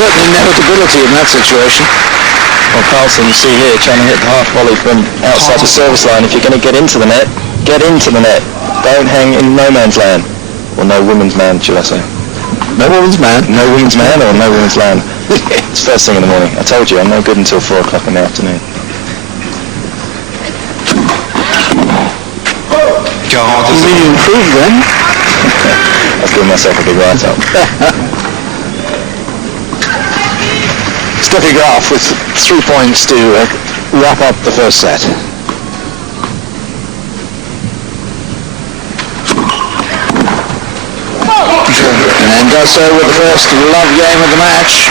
certainly inevitability in that situation. Well, Carlsson, you see here, trying to hit the half volley from outside the service line. If you're going to get into the net, get into the net. Don't hang in no man's land. Or no woman's man, should I say. No woman's man? No woman's man or no woman's land. It's first thing in the morning. I told you, I'm no good until 4 o'clock in the afternoon. You mean you improved then? I've given myself a big write-up. Steffi Graf with 3 points to wrap up the first set. And does so with the first love game of the match.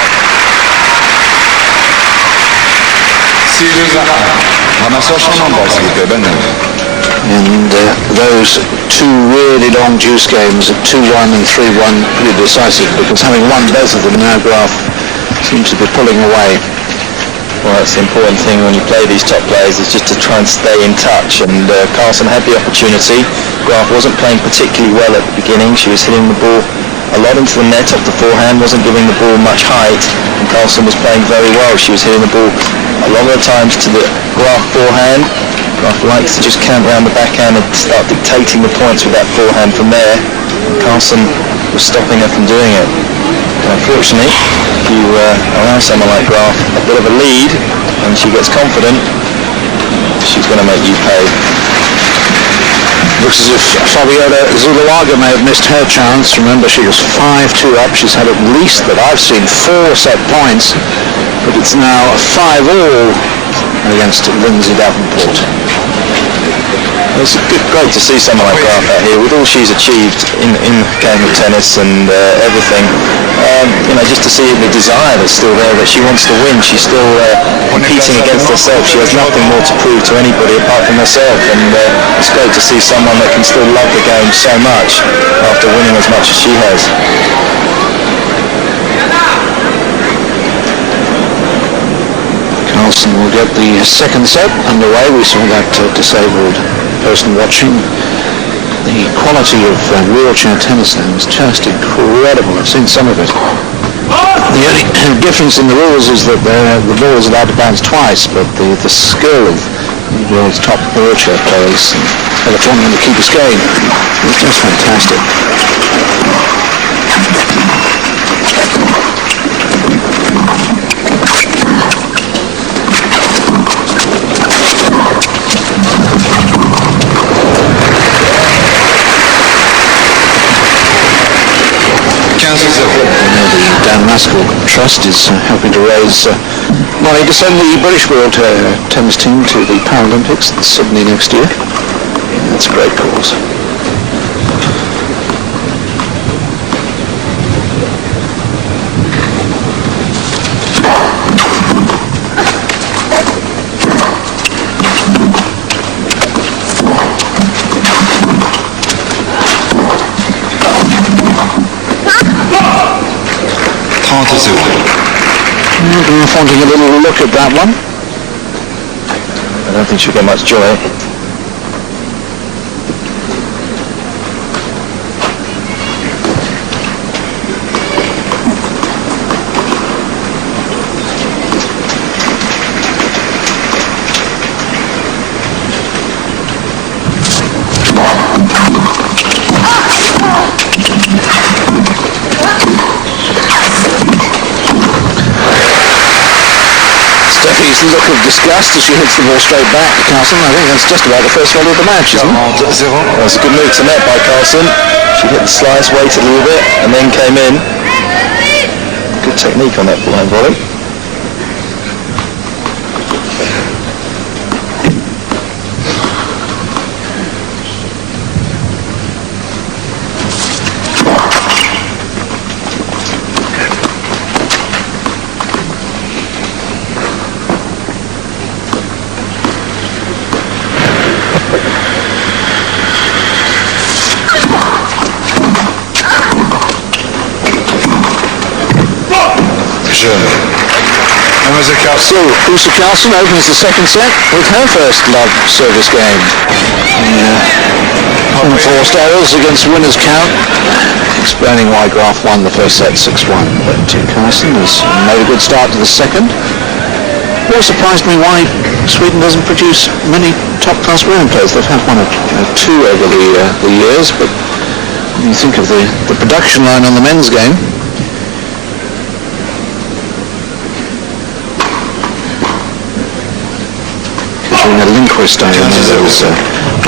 And those two really long juice games at 2-1 and 3-1 pretty decisive, because having won both of them now, Graf seems to be pulling away. Well, that's the important thing when you play these top players, is just to try and stay in touch. And Carlsson had the opportunity. Graf wasn't playing particularly well at the beginning. She was hitting the ball a lot into the net off the forehand, wasn't giving the ball much height, and Carlsson was playing very well. She was hitting the ball a lot of the times to the Graf forehand. Graf likes to just count around the backhand and start dictating the points with that forehand from there. Carlsson was stopping her from doing it. And unfortunately, if you allow someone like Graf a bit of a lead and she gets confident, she's going to make you pay. Looks as if Fabiola Zuluaga may have missed her chance. Remember, she was 5-2 up. She's had at least, that I've seen, 4 set points, but it's now 5-all against Lindsay Davenport. It's great to see someone like Graf out here with all she's achieved in the game of tennis and everything. Just to see the desire that's still there, that she wants to win. She's still competing against herself. She has nothing more to prove to anybody apart from herself, and it's great to see someone that can still love the game so much after winning as much as she has. Carlsson will get the second set underway. We saw that disabled person watching. The quality of wheelchair tennis now is just incredible. I've seen some of it. The only difference in the rules is that the ball is allowed to bounce twice, but the skill of the world's top wheelchair players at a tournament to keep us going is just fantastic. The Dan Maskell Trust is helping to raise money to send the British World Tennis team to the Paralympics in Sydney next year. That's a great cause. Wanting a little look at that one. I don't think she'll get much joy. Steffi's look of disgust as she hits the ball straight back to Carlsson. I think that's just about the first volley of the match, isn't it? Well, it's a good move to net by Carlsson. She hit the slice, waited a little bit, and then came in. Good technique on that blind volley. So, Usa Carlsson opens the second set with her first love service game. Unforced errors against winners count. explaining why Graf won the first set 6-1. But Carlsson has made a good start to the second. What surprised me why Sweden doesn't produce many top-class women players. They've had one or two over the years, but when you think of the production line on the men's game, Katarina Lindqvist, I remember, was a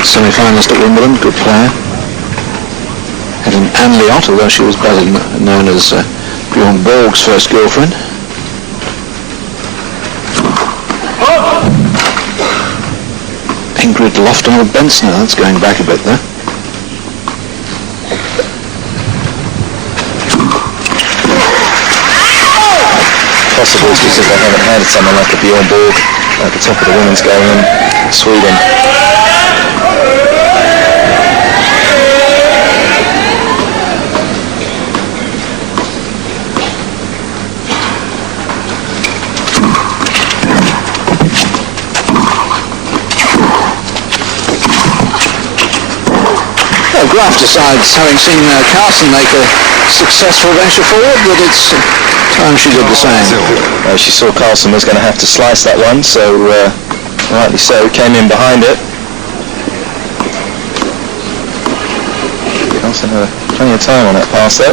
semi-finalist at Wimbledon, good player. Had an Anne Liot, although she was better known as Bjorn Borg's first girlfriend. Ingrid Lofton-Bensner, that's going back a bit there. Possible because they haven't had someone like a Bjorn Borg at the top of the women's game in Sweden. Graf decides, having seen Carlsson make a successful venture forward, that it's time she did the same. She saw Carlsson was going to have to slice that one, so rightly so, came in behind it. Carlsson had plenty of time on that pass though.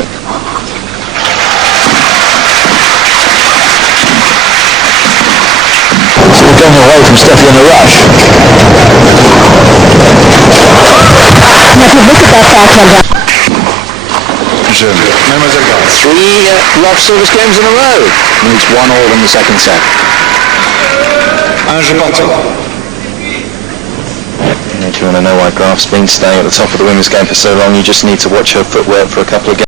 So we're going away from Steffi in a rush. Mademoiselle Graf. 3 love service games in a row. Needs 1 all in the second set. Un jeu partant. If you want to know why Graf's been staying at the top of the women's game for so long, you just need to watch her footwork for a couple of games.